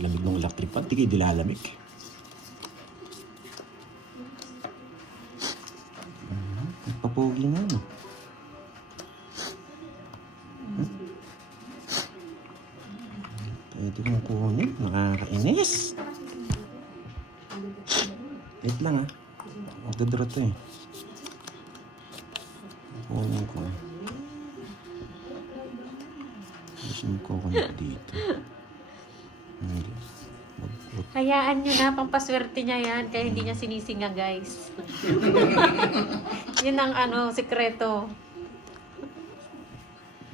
Lamig ng electric fan, di kayo dilalamig. Nagpapogi na, no? Pwede kong kunin, nakakainis. Wait lang, ha? Magdodro to, eh. Kunin ko, eh. Gusto ko kunin dito. Hindi. Hayaan nyo na, pampaswerte niya yan, kaya hindi niya sinisinga, guys. Yun ang sikreto.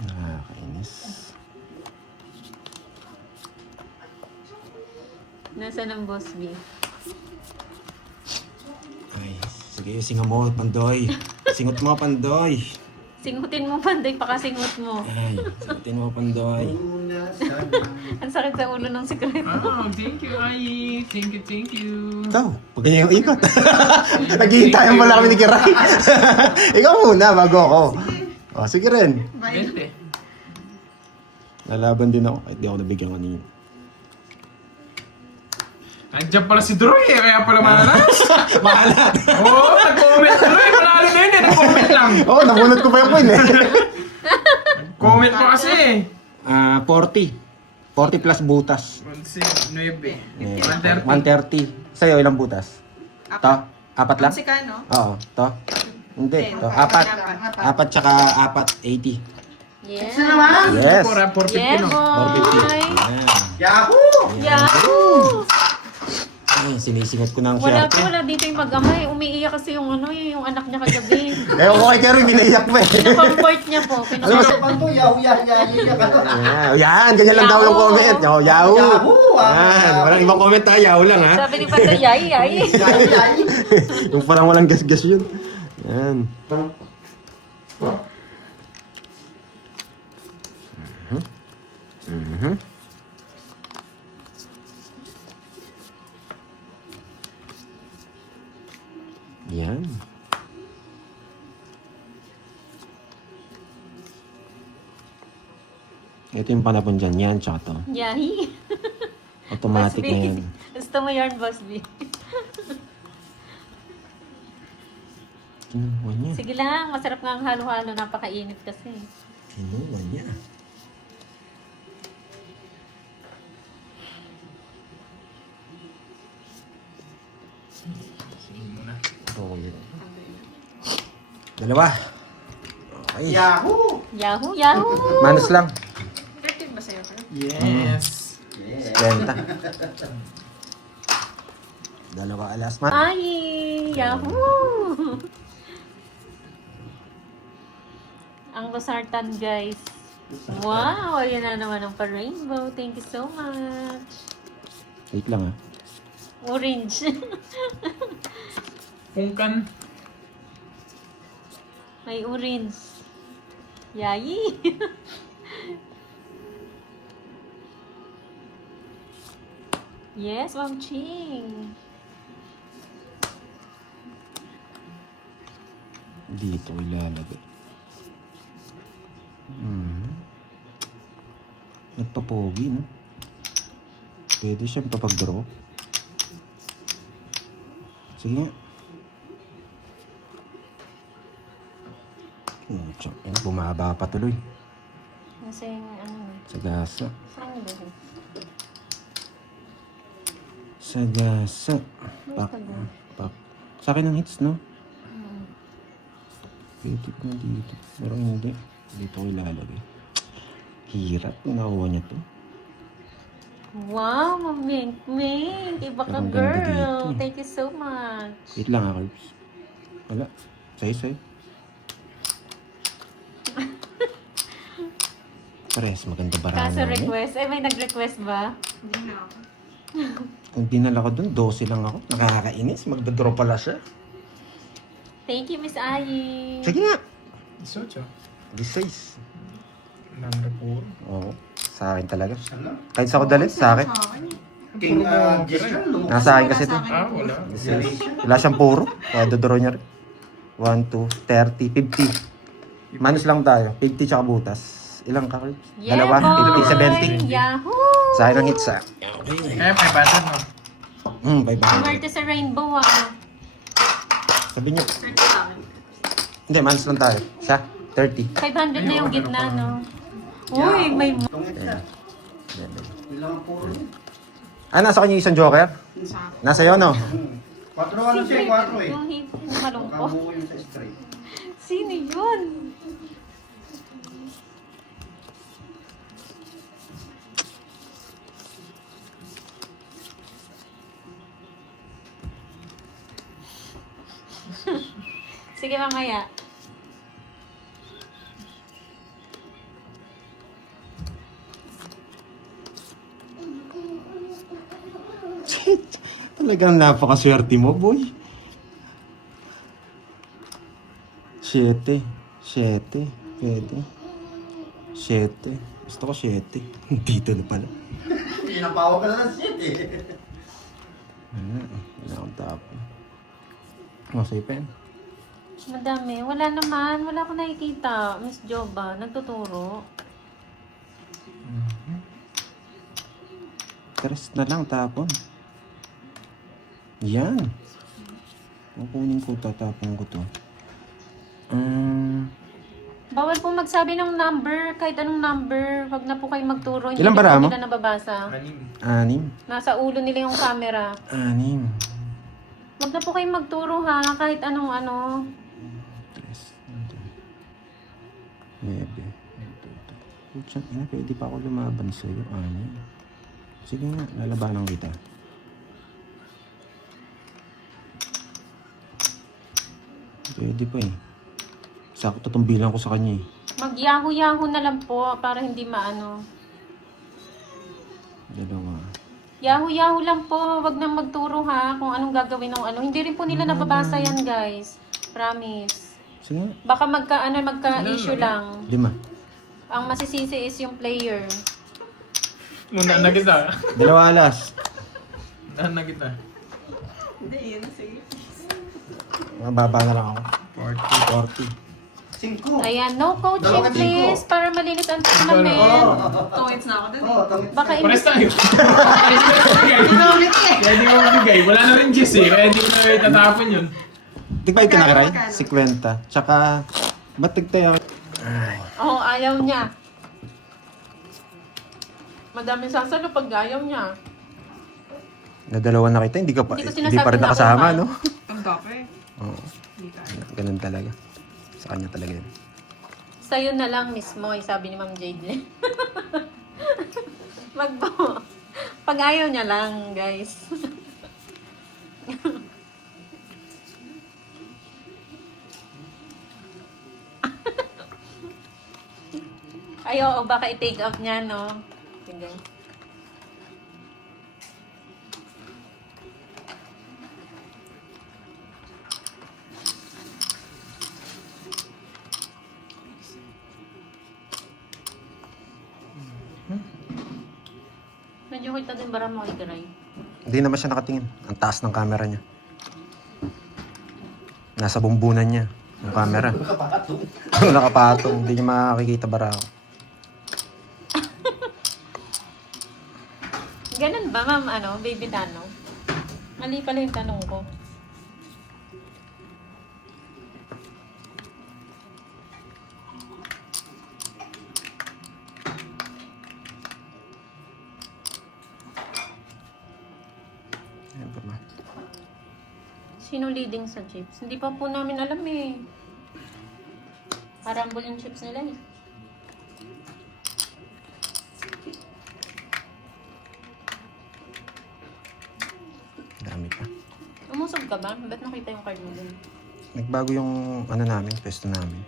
Nakakainis. Nasaan ang boss B? Ay, sige, singa mo, Pandoy. Singot mo, Pandoy. Singutin mo, Pandoy, pakasingot mo. Ay, singutin mo, Pandoy. Ang sakit sa ulo ng sikreto. Oh, thank you, Ai. Thank you. Ikaw, pag ganyan yung ikot. Naghihintayan pala kami ni Kiray. Ikaw muna, bago ako. O, sige rin. 20. Lalaban din ako, kahit di ako nabigyan kanina. Andiyan pala si Droy eh, kaya pala manalas. Maalat! Oo, nag-comment Droy. Panalo na yun eh, nag-comment lang. Oo, nabunot ko pa yung coin eh. Comment pa kasi eh. 40. 40 plus butas. 9. 130. 130. Sa'yo, ilang butas? To? Apat lang? Kano? Oo, to? Hindi, to. Apat tsaka 80. Yeah. Yes. 450 Yeah, no? boy. 450. Yan. Yahoo! Ay, sinisingot ko ng Wala swerte. po, wala dito yung mag-amay. Umiiyak kasi yung yung anak niya kagabi. Eh, ako kay Karen, binaiyak pa eh. Pinocomfort niya po. Yan, ganyan lang daw yung comment. Yahoo! Yan, walang ibang comment ha, yahoo lang ha. Sabi ni Pandoy, yay. Yung parang walang gas-gas yun. Yan. Yan. Ito yung panapon dyan. Yan, tsaka to. Yahi. Automatic Boss na B. yan. Gusto mo yarn, Boss B? Kinuha niya. Sige lang, masarap nga ang halo-halo. Napakainit kasi. Kinuha niya. Oo, yun. Dalawa. Okay. Yahoo! Yahoo! Manos lang. Effective ba sa'yo? Yes. 20. Dalawa alas man. Ay! Yahoo! Ang Losartan, guys. Wow! Ayan na naman ang pa-rainbow. Thank you so much. Wait lang ha. Orange. Kungkan. May orange. Yayi! Yes, Ma'am Ching. Dito ilalagay. Nagpapogi, no? Pwede siyang papag-draw. Sige nga. Bumaba pa tuloy. Kasi Sa gasa. saan ba? Sa gasa. Pak. Pak. Sa akin ang hits, no? Pwede ko na dito. Pero hindi. Dito ko ilalagay. Hirap. Nakuha niya to. Wow, Ma'am Mink Mink. Iba ka, Ang ganda girl. dito, eh. Thank you so much. Wait lang ha, Carbs. Wala. Say. Pares, maganda barang Kaso namin. request. May nag-request ba? Hindi na ako. Kung dinala ko dun, 12 lang ako. Nakakainis. Magdadraw pala siya. Thank you, Miss Ayi. Sige nga. 18. 16. Number 4. Oo. Sa akin talaga. Kahit sa ako dalit, sa akin. King, Nasa akin kasi ito. Ah, wala. 16. Wala siyang puro. Kaya dodraw niya rin. 1, 2, 30, 50. Manus lang tayo. 50 tsaka butas. Ilang ka, Carbs? Yeah, Dalawa, boy. 50, 70. Yahoo! Sa akin ang hits ah. Eh, may basa no. 500. Umarte sa rainbow ah. Sabi niyo, 30 sa akin. hindi, malas lang tayo. Siya, 30. 500 na yung gitna, no? Uy, may... Ah, nasa kanya yung isang joker? Nasa iyo, no? 4 ano siya, 4 eh. Yung malungkot. Kabuo yun sa straight. Sino yun? Sige, mamaya. Talagang napakaswerte mo, boy. 7. 7. Pwede. 7. Gusto ko 7. Dito na pala. Pinapawa ka na ng shit eh. Wala akong tapon. Masay pen. Madami. Wala naman. Wala akong nakikita. Miss Joba, nagtuturo. 3 na lang tapon. Yan. Kukunin ko, tatapon ko to. Bawal po magsabi ng number. Kahit anong number. Wag na po kayo magturo. Hindi Ilan na bara po mo? nila nababasa. 6. Nasa ulo nila yung camera. 6. Wag na po kayo magturo ha. Kahit anong ano. 9. Putsang ina, pwede pa ako lumaban sa'yo. 6. Sige nga, lalabanan kita. Pwede pa eh. Sakto itong bilang ko sa kanya eh. Mag-yahoo-yahoo na lang po para hindi maano. 2. Yahoo-yahoo lang po. Wag na magturo ha kung anong gagawin ng ano. Hindi rin po nila nababasa yan, guys. Promise. Sige nga. Baka magka-issue lang. 5. Ang masisisi is yung player. Muna na kita. 2 alas. Na kita. Hindi, yun. Sige. Mababa na lang ako. 40. 5. Ayan, no coaching Dalawa, please para malinis ang tournament. Tungits na ako dun eh. Oo, tangit. Baka Pares imbis tayo. Kaya di ko magbigay. Wala na rin Jess eh. Kaya di ko na itatapon yun. Tigpahit ka na karay? Magkano? 50. Tsaka, ba't tigtayo? oh, ayaw niya. Madaming sasalo pag ayaw niya. Nadalawa na kita, hindi ka pa, Hindi ko hindi pa rin sinasabi na nakasama, ako, no? Ang gape. Oo. Hindi ka. Ganun talaga. Sa kanya talaga yun. Sa'yo na lang mismo, sabi ni Ma'am Jade. Magbo. Pag ayaw niya lang, guys. Ay, oo, baka i-take out niya, no? Sige. Medyo kita din bara mo kay Garay. Hindi naman siya nakatingin. Ang taas ng camera niya. Nasa bumbunan niya. Yung camera. Nakapatong. Hindi niya makikita bara ako. Ganun ba, ma'am, baby Tano? Mali pala yung tanong ko. Ayan pa ba? Sino leading sa chips? Hindi pa po namin alam eh. Parambol yung chips nila eh. Dami pa. Umusog ka ba? Ba't nakita yung card mo dun? Nagbago yung ano namin, pwesto namin.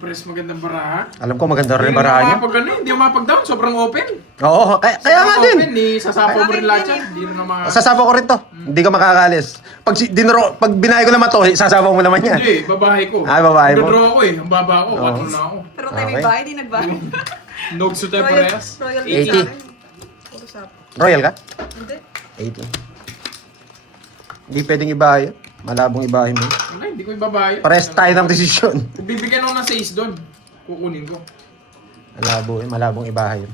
Press magandang baraha. Alam ko maganda rin yung barahan niya. Pag ano, hindi mo mapag-down. Sobrang open. Oo, kaya nga din. Open, ni sasapaw mo rin lahat yan. Hindi na mga... Sasabaw ko rin to. Hindi ka makakalis. Pag binahay ko naman to, sasabaw mo naman yan. Hindi, babae ko. Ah, babae mo? Nagdraw ako eh. Ang baba ko. Oo. 4 na ako. Pero tayo may Okay. bahay, di nagbahay. Nogs to tayo parehas. Royal 80. sa akin. Usap. Royal ka? Hindi. 18. Hindi pwedeng ibahay. Malabong ibahay mo. Ay, hindi ko ibabayad. Pares tayo ng desisyon. Kung bibigyan ako ng 6 doon, kukunin ko. Malabong ibahay yun.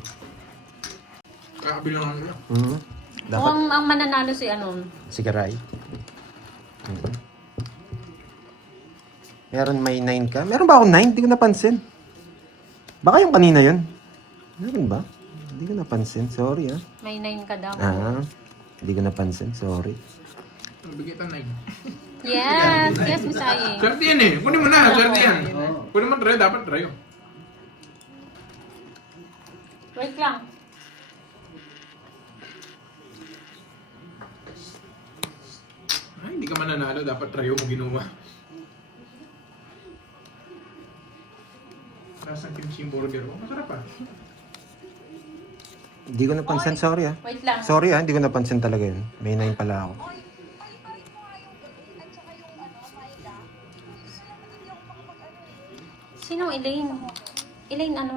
Kakabili lang ako. Mhm. O, Dapat ang mananalo si ano. si Kiray. Meron may 9 ka? Meron ba akong 9? Hindi ko napansin. Baka yung kanina yun. Meron ba? Hindi ko napansin. Sorry ah. May 9 ka daw. Hindi ko napansin. Sorry. Bigyan ka 9. Yes, yes, Miss Aye. Swerte yan eh. Kunin mo na, swerte yan. Kunin mo try, dapat try. Wait lang. Ay, hindi ka mananalo, dapat try mo ginawa. Nasaan kimchi yung burger mo? Masarap ah. Hindi ko napansin. Sorry ah. Wait lang. Sorry ah. Hindi ko napansin talaga yun. May 9 pala ako. Sinong Elaine? Elaine ano?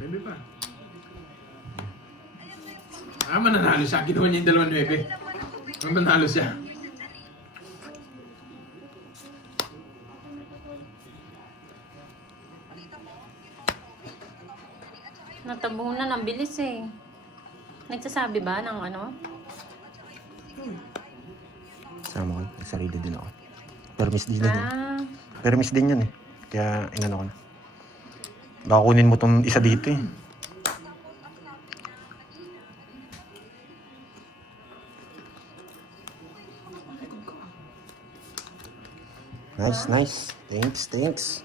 Bebe pa. Mananalo siya. Kinuha niya yung 2-9. Mananalo siya. Natabunan, ang bilis eh. Nagsasabi ba ng ano? Sama ko. May sarili din ako. Permis din yan. Ah, Permis din yan eh. Kaya inano ko na. Baka kunin mo tong isa dito eh. Nice, nice. Thanks, thanks.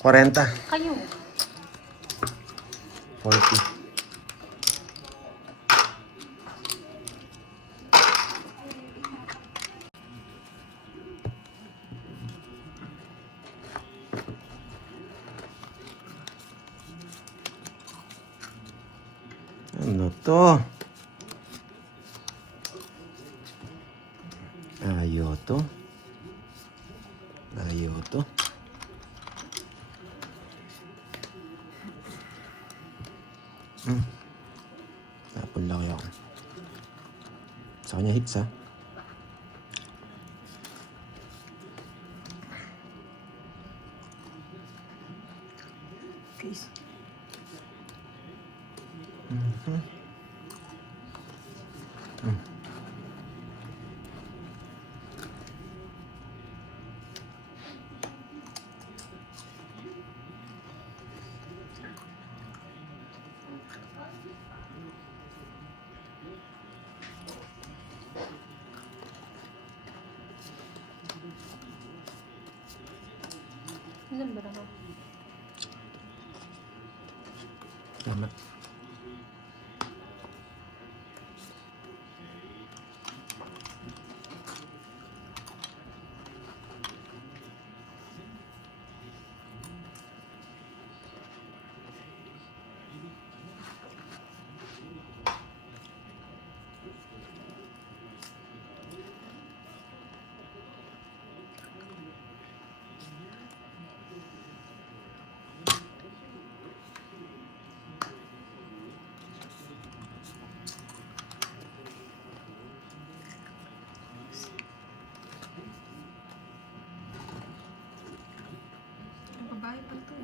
40. kayo. 40. Ano to? Ayaw to. Ayaw to. Tapon laki ako. Sa kanya hits ha. Case. Ilan ba ako? Tama. Ang babae pa to.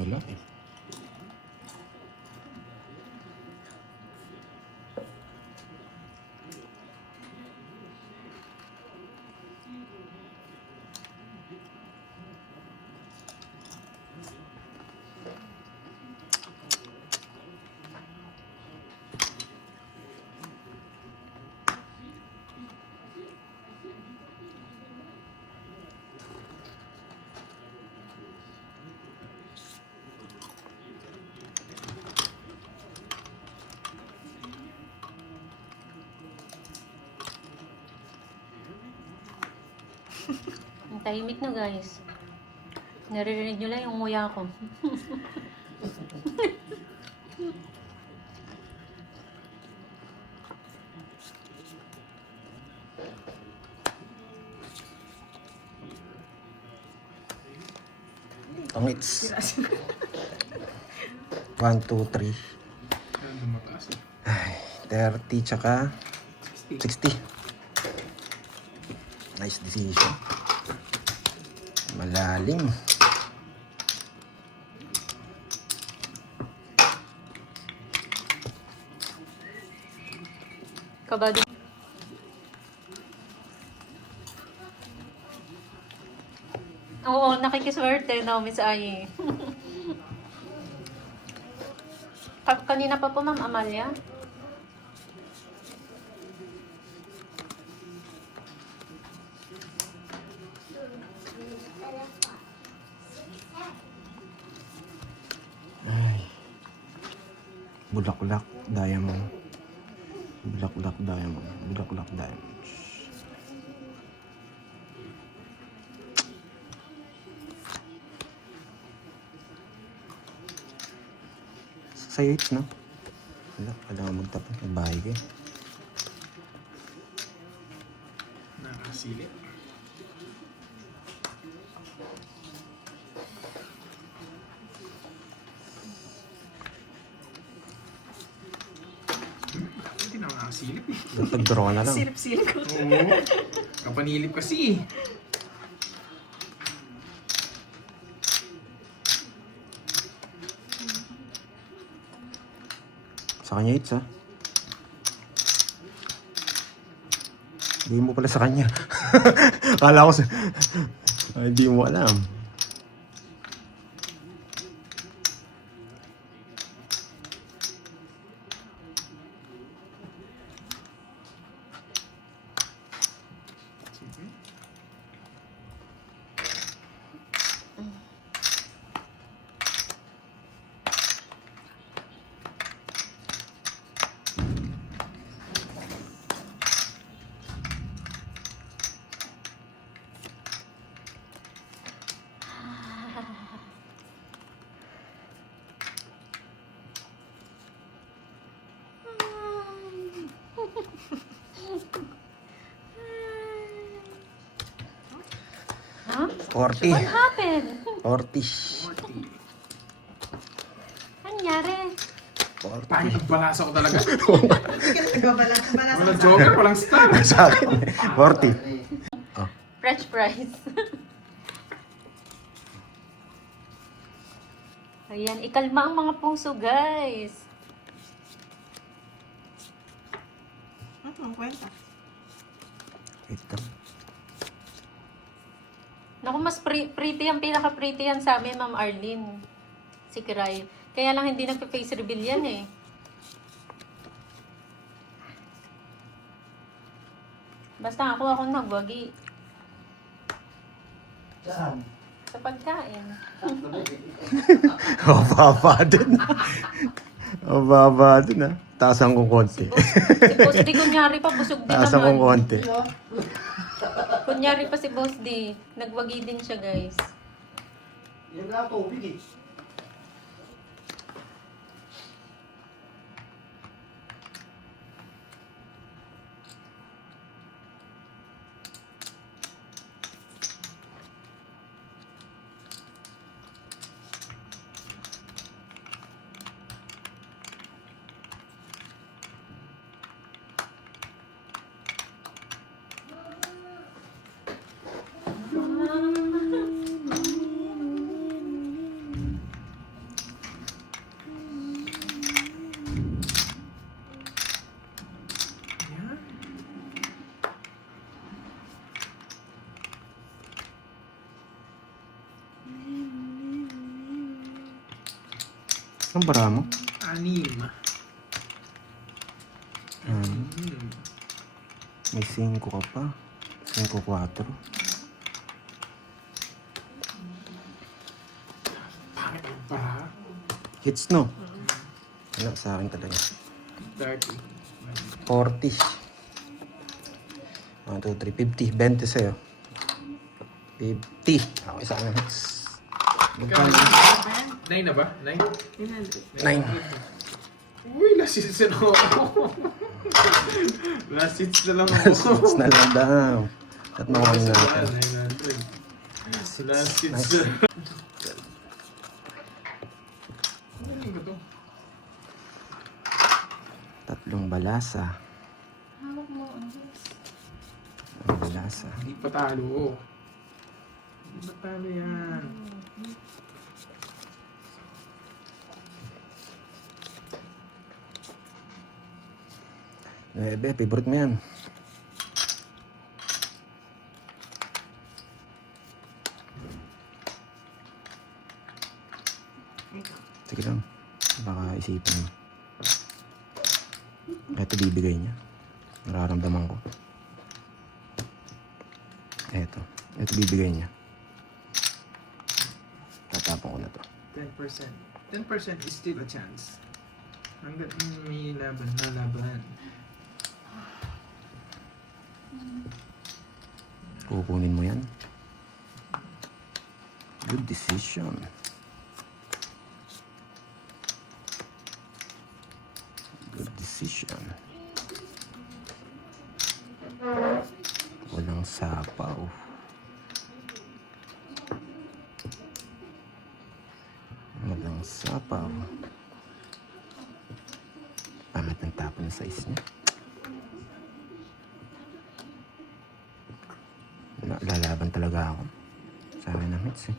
Wala eh. Ang tahimik na guys. Naririnig nyo lang yung nguya ko. Tongits. 1, 2, 3. Ano, lumataas eh. Ay, 30 tsaka 60. Nice decision. Malalim. Kabado. Oo, nakikiswerte, no, Miss Ayi. Kanina pa po, Ma'am Amalia. Ay. Bulaklak diamond. Bulaklak diamond. Bulaklak diamond. Sa'yo it's, no? Wala ka magtapos. Nagbahay ka. Nakasili. Hindi na nakasilip eh. Pag-draw ka na lang. Silip-silip ko. Oo. Kapanilip kasi eh. Sa kanya it's, ha? Hindi mo pala sa kanya. Kala ko sa... Ay, hindi mo alam. Sige. Huh? 40. What happened? 40. Nangyari? 40. Pangit ang balasa ko talaga. Nagbabalasa. Walang joker, walang star. Sa akin. 40. Fresh fries. Ayan, ikalma ang mga puso, guys. Ano ang kwenta? Ito. Naku, mas pretty yan, pinaka-pretty yan sa amin, Ma'am Arlene. Si Kiray. Kaya lang hindi nagpa-face reveal yan eh. Basta ako nagwagi. Saan? Sa pagkain. Mababa din. Mababa din, ha? Taasan ko konti. Si Boss D, kunyari pa, busog din Taasan ko naman. konti. Kunyari pa si Boss D, nagwagi din siya, guys. Yung lang tubig eh. Yan. Ang bara mo? 6. May 5 ka pa. 5, 4. Pangit ang bara. Hits, no? Wala, sa akin talaga. 30. 40. 1, 2, 3, 50. 20 sa'yo. 50. Ako isa ng hits. Magkano? 9 na ba? 9? 9. Uy, last hits na ako. Last hits na lang ako. Hits na lang daw. At makuha natin. 900. Last hits Nice. na. lasa. Hawak mo ang Ang lasa. Hindi pa talo. Hindi pa talo yan. Favorite mo yan. Sige lang. Baka isipin mo. Ito bibigay niya. Nararamdaman ko. Ito bibigay niya. Tatapon ko na to. 10%. 10% is still a chance. Hanggat may lalaban. Kukunin mo yan. Good decision. Good decision. Walang sapaw. Walang sapaw. Pangit ng tapon ng size niya. Lalaban talaga ako. Sa akin ng hits eh.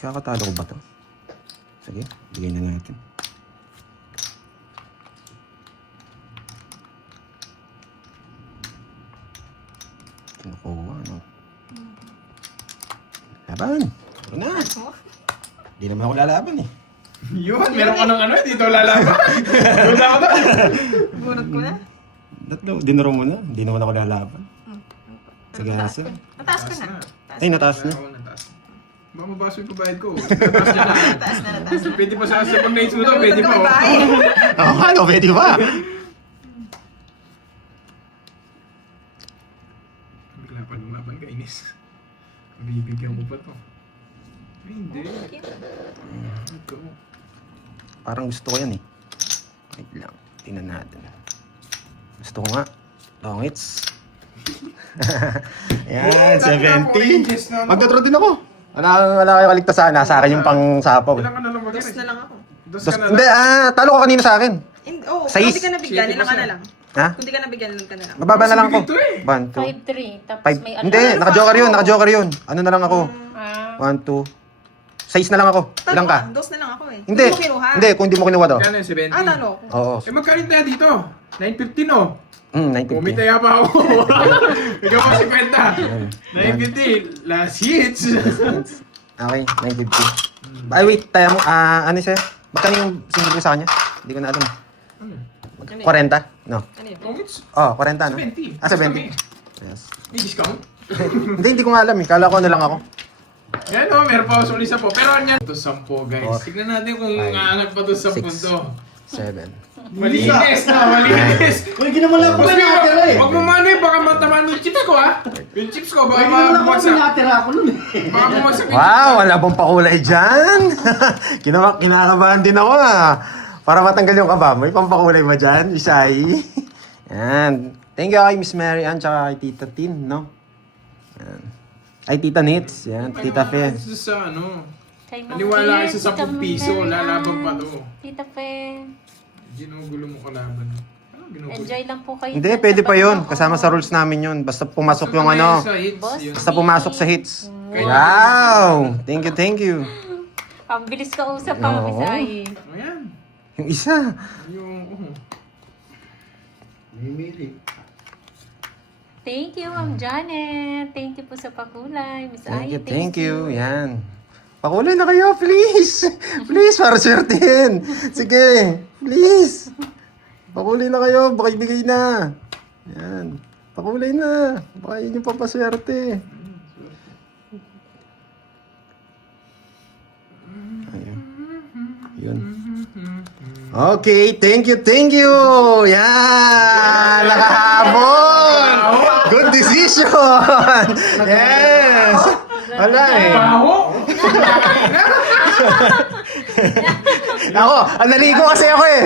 Kakatalo ko ba to? Sige, bigay na natin. Kinukuha, no? Laban! Ano na? Hindi naman ako lalaban eh. Yun, meron ka ng ano, dito lalaban. Wala ka ba? Bunot ko na. Dinuro mo na. Hindi naman ako lalaban. Sa gasa. Nataas ka na. Ay, nataas na. Oo, nataas. Baka mabaso yung pabayad ko. Nataas niya na. Nataas na. Pwede pa sa pag naits mo to, pwede pa. oh. Oo, ano, pwede ba? Bigla pa lumaban ka, Ines. Bibigyan ko pa to. Ay, hindi. Ito. Parang gusto ko yan eh. Wait lang. Tingnan natin. Gusto ko nga. Long hits. Yan, 70. Magdodro din ako. Wala kayo kaligtasan. Nasa akin yung pang sapaw. Ilan ka na lang Dos na lang ako. Dos ka na Hindi, lang. talo ka kanina sa akin. Oo, Sais. kung di ka nabigyan, Sige, nilang ka na siya. lang. Ha? Kung di ka nabigyan, nilang ka na lang. Mababa na lang ako. Mas bigay to 1, 2, 5-3. Tapos 5. may Hindi, naka-joker yun. Naka-joker yun. Ano na lang ako? Ah, 1, 2. 6 na lang ako. Ilang ka? Dos na lang ako eh. Hindi. mo kinuha. Hindi, kung hindi mo kinuha to. Kaya na yung 70. Talo ako. Oo. Eh, magkalit na dito. 9.50 no? 950. Pumitaya pa ako. Ikaw pa 50. 9.50. Last hits. Okay, 950. Ay, wait. Tayo mo. Ano siya? Magkano yung single ko sa kanya? Hindi ko na alam. Ano? 40? No. Ano yun? Oh, it's Oh, 40 no? 70. 70. Yes. May discount? Hindi ko nga alam eh. Kala ko ano lang ako. Yan o, meron pa ako isa po. Pero yan. Ito 10 guys. Four. Tignan natin kung Five. aangat pa ito 10 Six. to. 7. Malinis na, malinis. Uy, ginawa pa Boss, ba natira eh? Huwag mo mano eh, baka matamaan yung chips ko ha. Yung chips ko, baka Uy, ginawa pa bumagsak. natira ako nun eh. Baka bumagsak yung Wow, wala bang pakulay dyan? Kinakabahan din ako ah. Para matanggal yung kaba. May pampakulay ba dyan, Isai? Yan. Thank you kay Miss Mary Ann tsaka kay Tita Tin, no? Yan. Ay, Tita Nits. Yan, Tita Fe. Ito sa ano. kay Ma'am Naniwala Claire, kayo sa Tita 10 piso, Mary lalabang pa Ann, to. Tita Fe. Ginugulo mo kalaban. Ano ginugulo? Enjoy lang po kayo. Hindi, dyan sa pwede pa yun. panonood. Kasama sa rules namin yun. Basta pumasok yung Sa ano. hits, Boss. yun. Basta pumasok sa hits. Kaya- Wow! Thank you, thank you. Ang bilis ka usap pa, Oo. Miss Ai. Ayan. Yung isa. Yung, Mimili. Thank you, Ma'am Janet. Thank you po sa pakulay. Miss Ai, Thank you. Yan. Pakulay na kayo, please. Please, para swertihin. Sige, please. Pakulay na kayo, baka ibigay na. Yan. Pakulay na. Baka yun yung papaswerte. Ayun. Yun. Okay, thank you, thank you. Yan, nakahabol. Good decision. Yes. Wala eh. baho! Ako, naligo kasi ako eh.